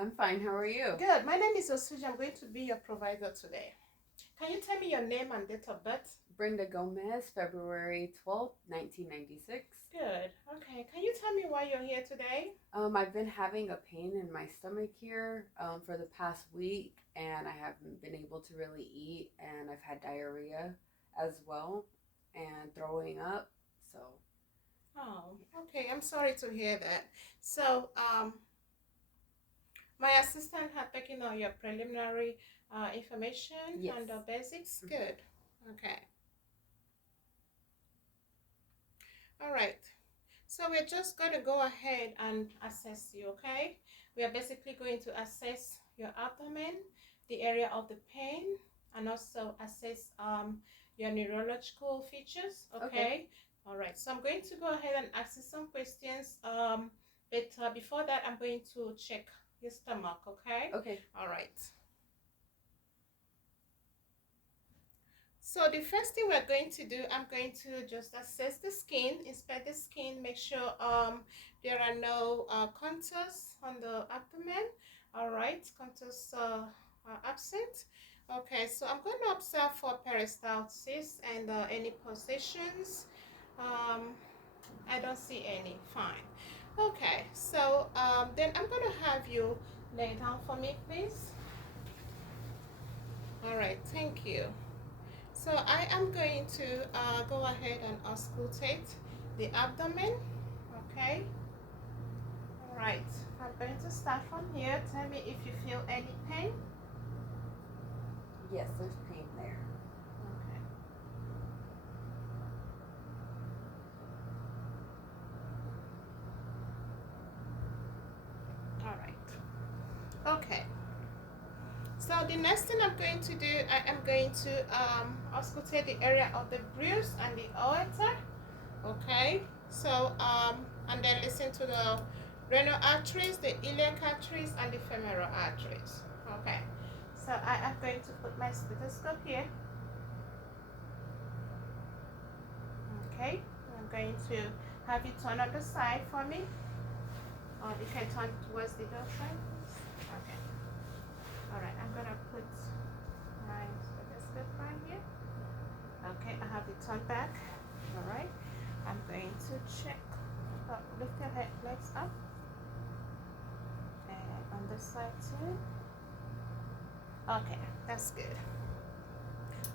I'm fine. How are you? Good. My name is Osuji. I'm going to be your provider today. Can you tell me your name and date of birth? Brenda Gomez, February 12th, 1996. Good. Okay. Can you tell me why you're here today? I've been having a pain in my stomach here for the past week, and I haven't been able to really eat, and I've had diarrhea as well, and throwing up. So, Oh, okay. I'm sorry to hear that. So, my assistant had taken all your preliminary information yes. and the basics. Good. Okay. All right. So we're just going to go ahead and assess you, okay? We are basically going to assess your abdomen, the area of the pain, and also assess your neurological features, okay? All right, so I'm going to go ahead and ask you some questions. But before that, I'm going to check your stomach, okay? Okay. All right. So the first thing we're going to do, I'm going to just assess the skin, inspect the skin, make sure there are no contours on the abdomen. All right, contours are absent. Okay, so I'm going to observe for peristalsis and any pulsations. I don't see any. Fine. Okay, so then I'm going to have you lay down for me, please. All right, thank you. So I am going to go ahead and auscultate the abdomen, okay? All right, I'm going to start from here. Tell me if you feel any pain. Yes, there's pain there. Okay. All right. Okay. So the next thing I'm going to do, I am going to auscultate the area of the bruise and the aorta. Okay. So and then listen to the renal arteries, the iliac arteries, and the femoral arteries. Okay. So I am going to put my stethoscope here. Okay. I'm going to have you turn on the side for me. Or you can turn towards the door side, please. Okay. All right. I'm gonna put my stethoscope right here. Okay. I have it turned back. All right. I'm going to check. Lift your legs up. And on this side too. Okay, that's good.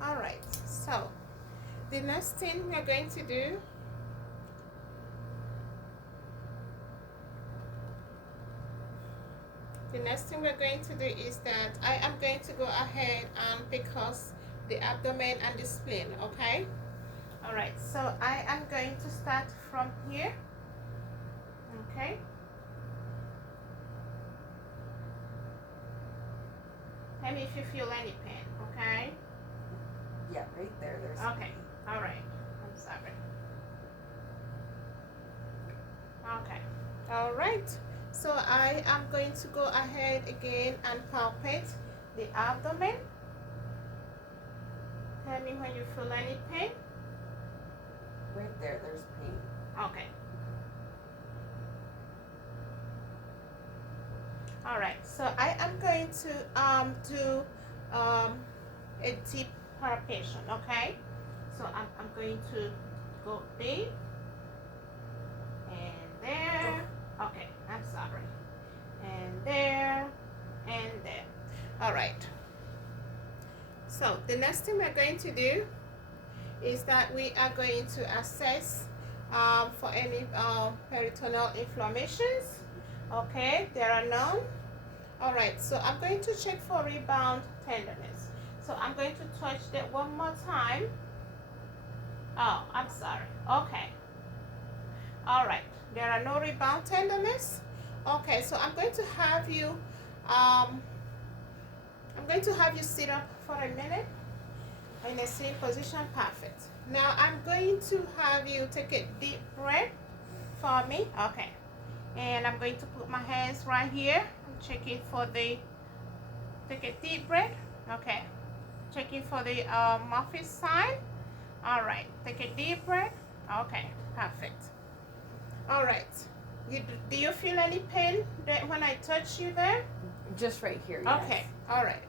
All right, so the next thing we're going to do, is that I am going to go ahead and pick us the abdomen and the spleen, okay? All right, so I am going to start from here, okay? Tell me if you feel any pain, okay? Yeah, right there. There's Okay, pain. all right. I'm sorry. Okay, all right. So I am going to go ahead again and palpate the abdomen. Tell me when you feel any pain. Right there. There's pain. Okay. All right. So I am going to do a deep palpation. Okay. So I'm going to go deep and there. Okay. I'm sorry. And there and there. All right. So the next thing we're going to do is that we are going to assess for any peritoneal inflammations. Okay, there are none. All right, so I'm going to check for rebound tenderness. So I'm going to touch that one more time. Oh, I'm sorry. Okay. All right, there are no rebound tenderness. Okay, so I'm going to have you sit up for a minute in a sitting position. Perfect. Now I'm going to have you take a deep breath for me. Okay. And I'm going to put my hands right here. I'm checking for take a deep breath. Okay. Checking for the Murphy sign. All right. Take a deep breath. Okay. Perfect. All right. Do you feel any pain when I touch you there? Just right here, yes. Okay, all right.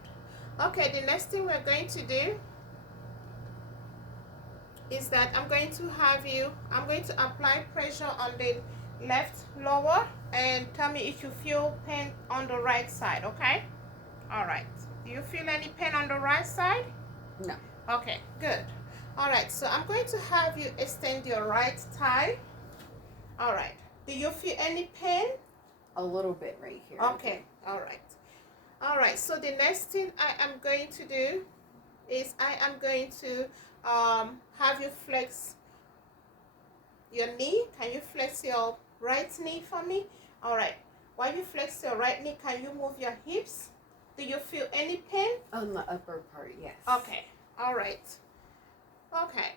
Okay, the next thing we're going to do is that I'm going to apply pressure on the left lower, and tell me if you feel pain on the right side, okay? All right. Do you feel any pain on the right side? No. Okay, good. All right, so I'm going to have you extend your right thigh. All right. Do you feel any pain? A little bit right here. Okay, all right. All right, so the next thing I am going to do is I am going to have you flex your knee. Can you flex your right knee for me? All right. While you flex your right knee, can you move your hips? Do you feel any pain? On the upper part, yes. Okay. All right. Okay.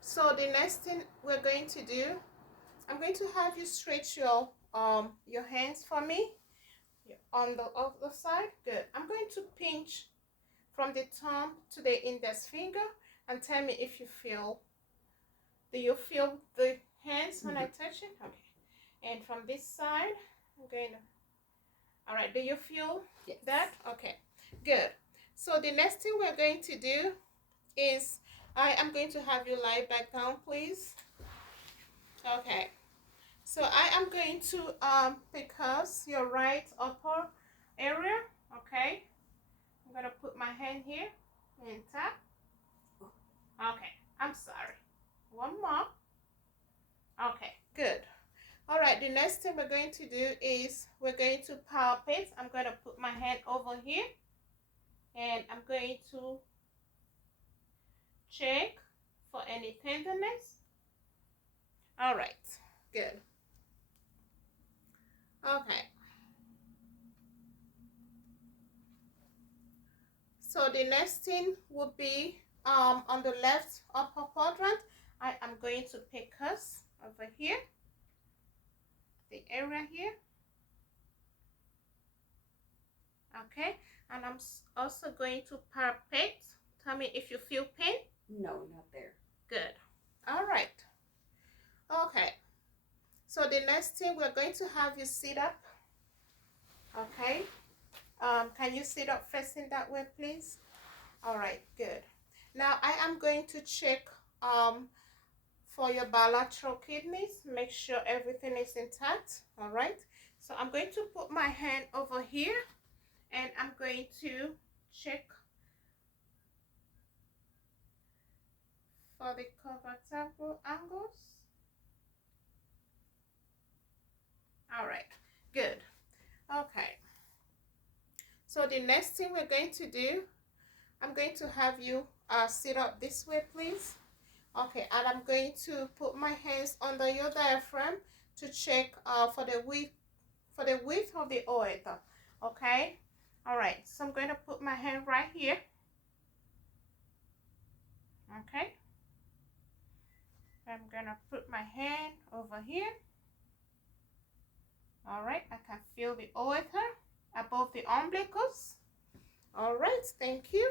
So the next thing we're going to do, I'm going to have you stretch your hands for me on the other side. Good. I'm going to pinch from the thumb to the index finger and tell me if you feel. Do you feel the hands when I touch it? Okay. And from this side, I'm going to. All right. Do you feel that? Okay. Good. So the next thing we're going to do is I am going to have you lie back down, please. Okay. So I am going to because your right upper area. Okay. I'm gonna put my hand here and tap. Okay. I'm sorry. One more. Okay. Good. All right. The next thing we're going to do is we're going to palpate. I'm going to put my hand over here, and I'm going to check for any tenderness. All right, good. Okay. So the next thing would be on the left upper quadrant. I am going to pick us over here, the area here. Okay, and I'm also going to palpate. Tell me if you feel pain. No, not there. Good. All right. Okay. So the next thing, we're going to have you sit up. Okay. Can you sit up facing that way, please? All right, good. Now I am going to check for your bilateral kidneys. Make sure everything is intact. All right. So I'm going to put my hand over here, and I'm going to check for the comfortable angles. All right, good. Okay. So the next thing we're going to do, I'm going to have you sit up this way, please. Okay, and I'm going to put my hands under your diaphragm to check for the width of the aorta. Okay. All right. So I'm going to put my hand right here. Okay. I'm gonna put my hand over here. All right. I can feel the aorta above the umbilicus. All right. Thank you.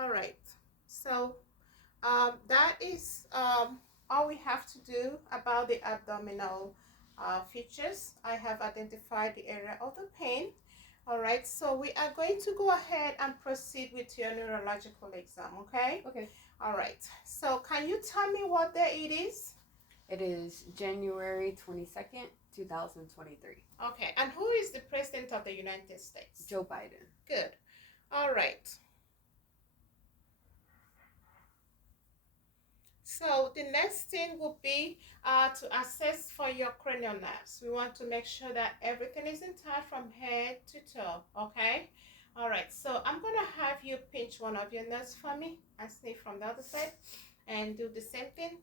All right. So that is all we have to do about the abdominal features. I have identified the area of the pain. All right, so we are going to go ahead and proceed with your neurological exam, okay? Okay. All right, so can you tell me what day it is? It is January 22nd, 2023. Okay, and who is the President of the United States? Joe Biden. Good. All right. So the next thing will be to assess for your cranial nerves. We want to make sure that everything is intact from head to toe, okay? All right, so I'm gonna have you pinch one of your nerves for me and sniff from the other side and do the same thing.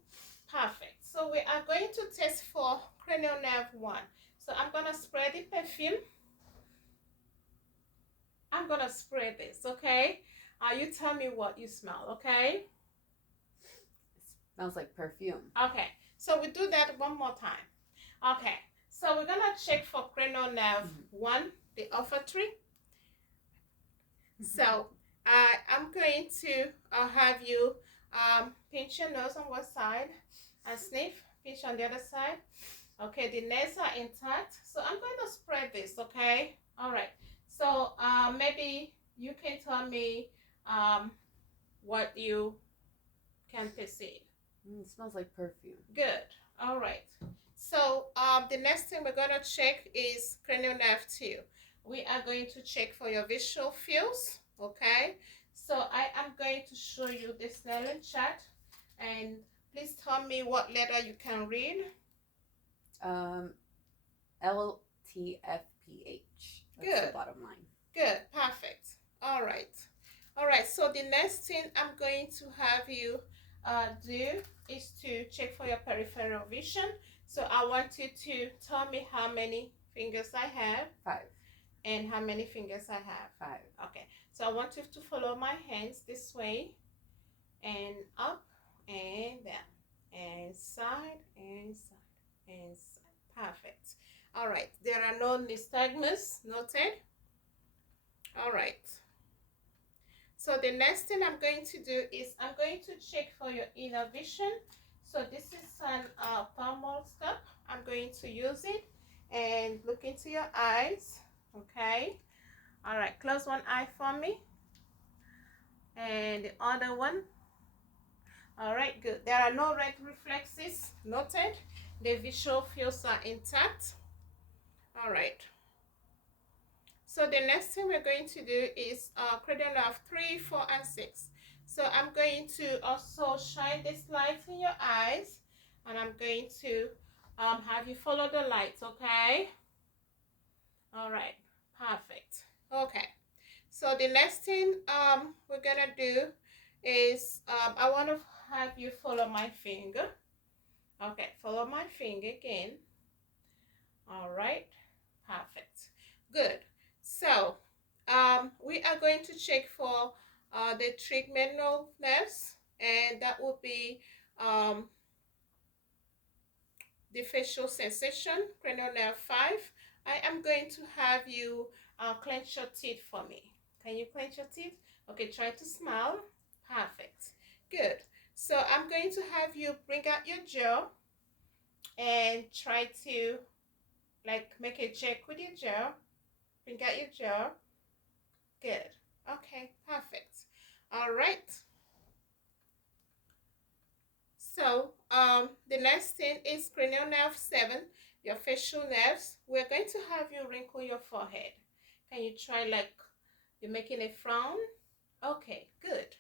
Perfect. So we are going to test for cranial nerve 1. So I'm gonna spray the perfume. I'm gonna spray this, okay? You tell me what you smell, okay? Smells like perfume. Okay, so we do that one more time. Okay, so we're gonna check for cranial nerve 1, the olfactory. So I'm going to have you pinch your nose on one side and sniff, pinch on the other side. Okay, the nails are intact. So I'm going to spread this, okay? All right. So maybe you can tell me what you can perceive. It smells like perfume. Good. All right. So the next thing we're going to check is cranial nerve 2. We are going to check for your visual fields, okay? So I am going to show you this Snellen chart, and please tell me what letter you can read. LTFPH. That's Good. the bottom line. Good. Perfect. All right. All right. So the next thing I'm going to have you do is to check for your peripheral vision. So I want you to tell me how many fingers I have. 5. And how many fingers I have. 5. Okay. So I want you to follow my hands this way and up and down and side and side and side. Perfect. All right. There are no nystagmus noted. All right. So the next thing I'm going to do is I'm going to check for your inner vision. So this is an thermoscope. I'm going to use it and look into your eyes. Okay. All right. Close one eye for me. And the other one. All right. Good. There are no red reflexes noted. The visual fields are intact. All right. So the next thing we're going to do is cranial nerve 3, 4, and 6. So I'm going to also shine this light in your eyes, and I'm going to have you follow the lights, okay? All right, perfect. Okay, so the next thing we're gonna do is I want to have you follow my finger. Okay, follow my finger again. All right, perfect. Good. So we are going to check for the trigeminal nerves, and that will be the facial sensation, cranial nerve 5. I am going to have you clench your teeth for me. Can you clench your teeth? Okay, try to smile. Perfect. Good. So I'm going to have you bring out your jaw and try to like make a check with your jaw. Bring out your jaw. Good. Okay, perfect. All right. So the next thing is cranial nerve 7, your facial nerves. We're going to have you wrinkle your forehead. Can you try like you're making a frown? Okay, good.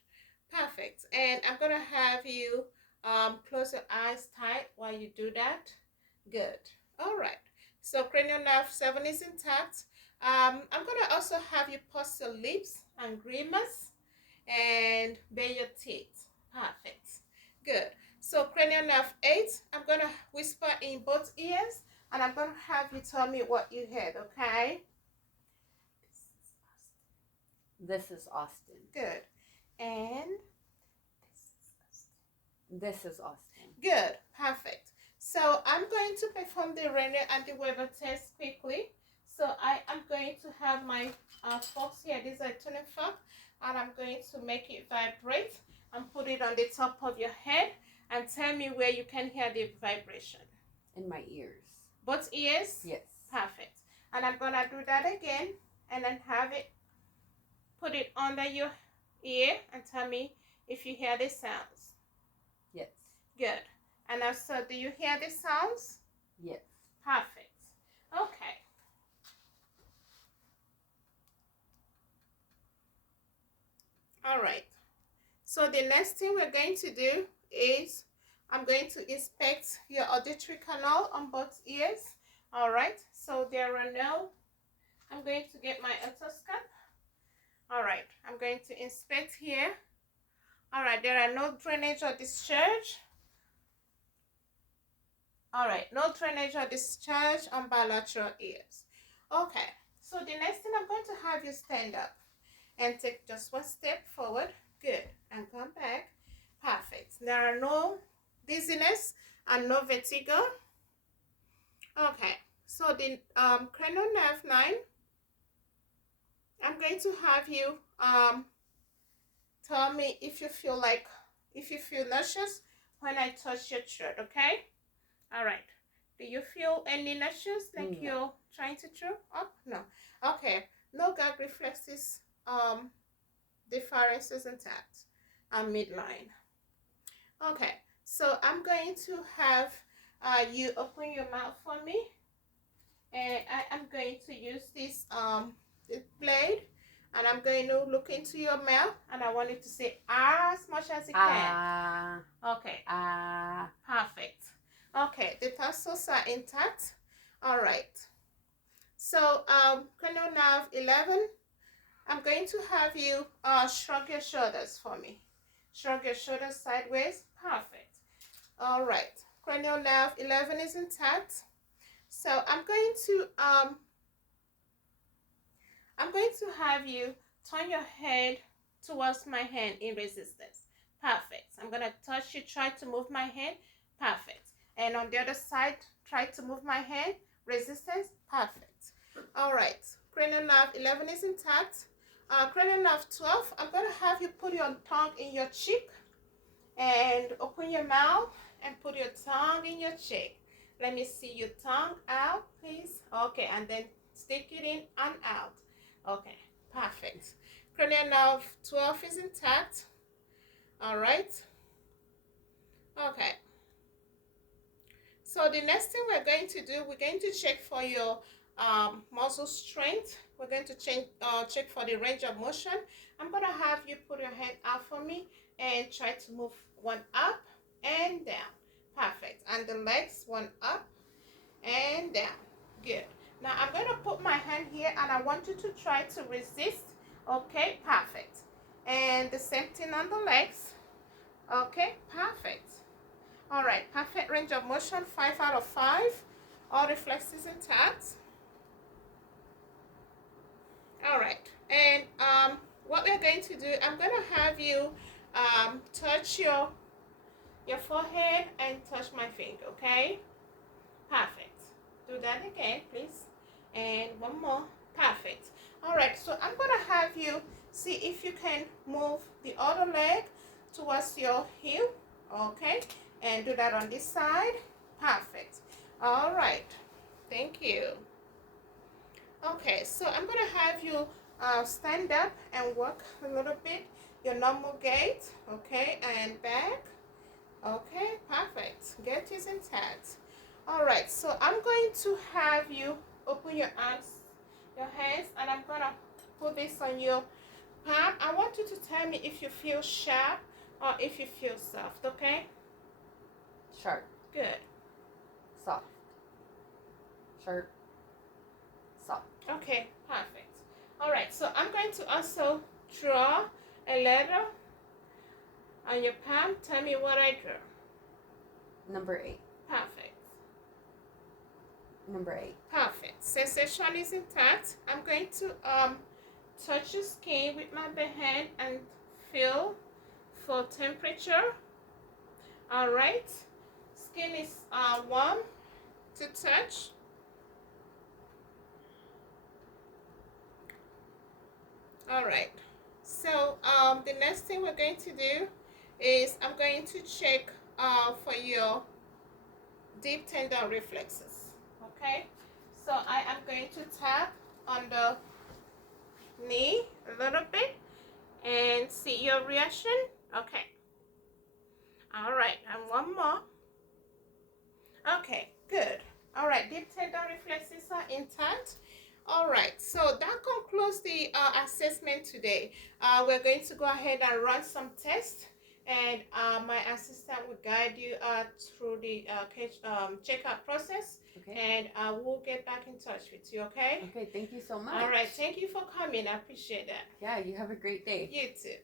Perfect. And I'm going to have you close your eyes tight while you do that. Good. All right. So cranial nerve 7 is intact. I'm going to also have you purse your lips and grimace and bare your teeth. Perfect. Good. So cranial nerve 8, I'm going to whisper in both ears, and I'm going to have you tell me what you heard, okay? This is Austin. Good. And this is Austin. Good. Perfect. So I'm going to perform the Raynaud and the Weber test quickly. So I am going to have my forks here. These are tuning fork, and I'm going to make it vibrate and put it on the top of your head, and tell me where you can hear the vibration. In my ears. Both ears? Yes. Perfect. And I'm going to do that again, and then have it, put it under your ear, and tell me if you hear the sounds. Yes. Good. And also, do you hear the sounds? Yes. Perfect. Okay. All right. So the next thing we're going to do is I'm going to inspect your auditory canal on both ears. All right. So there are no, I'm going to get my otoscope. All right. I'm going to inspect here. All right. There are no drainage or discharge. All right. No drainage or discharge on bilateral ears. Okay. So the next thing I'm going to have you stand up and take just one step forward. Good. And come back. Perfect. There are no dizziness and no vertigo. Okay. So the cranial nerve 9, I'm going to have you tell me if you feel nauseous when I touch your throat, okay? All right. Do you feel any nauseous, like No. you're trying to throw up? No. Okay. No gag reflexes. The pharynx is intact and midline. Okay. So I'm going to have you open your mouth for me, and I am going to use this blade, and I'm going to look into your mouth, and I want you to say as much as you can. Okay. Perfect. Okay, the tonsils are intact. All right. So cranial nerve 11. I'm going to have you shrug your shoulders for me. Shrug your shoulders sideways. Perfect. All right. Cranial nerve 11 is intact. So I'm going to have you turn your head towards my hand in resistance. Perfect. I'm going to touch you, try to move my hand. Perfect. And on the other side, try to move my hand. Resistance. Perfect. All right. Cranial nerve 11 is intact. Cranial nerve 12, I'm going to have you put your tongue in your cheek and open your mouth and put your tongue in your cheek. Let me see your tongue out, please. Okay, and then stick it in and out. Okay, perfect. Cranial nerve 12 is intact. All right. Okay. So the next thing we're going to do, we're going to check for your muscle strength. We're going to check for the range of motion. I'm going to have you put your hand out for me and try to move one up and down. Perfect. And the legs, one up and down. Good. Now I'm going to put my hand here, and I want you to try to resist. Okay, perfect. And the same thing on the legs. Okay, perfect. All right, perfect range of motion, 5 out of 5. All reflexes intact. All right, and what we're going to do, I'm going to have you touch your forehead and touch my finger, okay? Perfect. Do that again, please. And one more. Perfect. All right, so I'm going to have you see if you can move the other leg towards your heel, okay? And do that on this side. Perfect. All right. Thank you. Okay, so I'm going to have you stand up and walk a little bit, your normal gait, okay, and back. Okay, perfect. Gait is intact. All right, so I'm going to have you open your arms, your hands, and I'm going to put this on your palm. I want you to tell me if you feel sharp or if you feel soft, okay? Sharp. Good. Soft. Sharp. Soft. Okay, perfect. All right, so I'm going to also draw a letter on your palm. Tell me what I drew. Number 8. Perfect. Number 8. Perfect. Sensation is intact. I'm going to touch your skin with my bare hand and feel for temperature. All right. Skin is warm to touch. All right. So the next thing we're going to do is I'm going to check for your deep tendon reflexes. Okay. So I am going to tap on the knee a little bit and see your reaction. Okay. All right. And one more. Okay. Good. All right. Deep tendon reflexes are intact. All right, so that concludes the assessment today. We're going to go ahead and run some tests, and my assistant will guide you through the checkout process. Okay. And we'll get back in touch with you, okay? Okay, thank you so much. All right, thank you for coming. I appreciate that. Yeah, you have a great day. You too.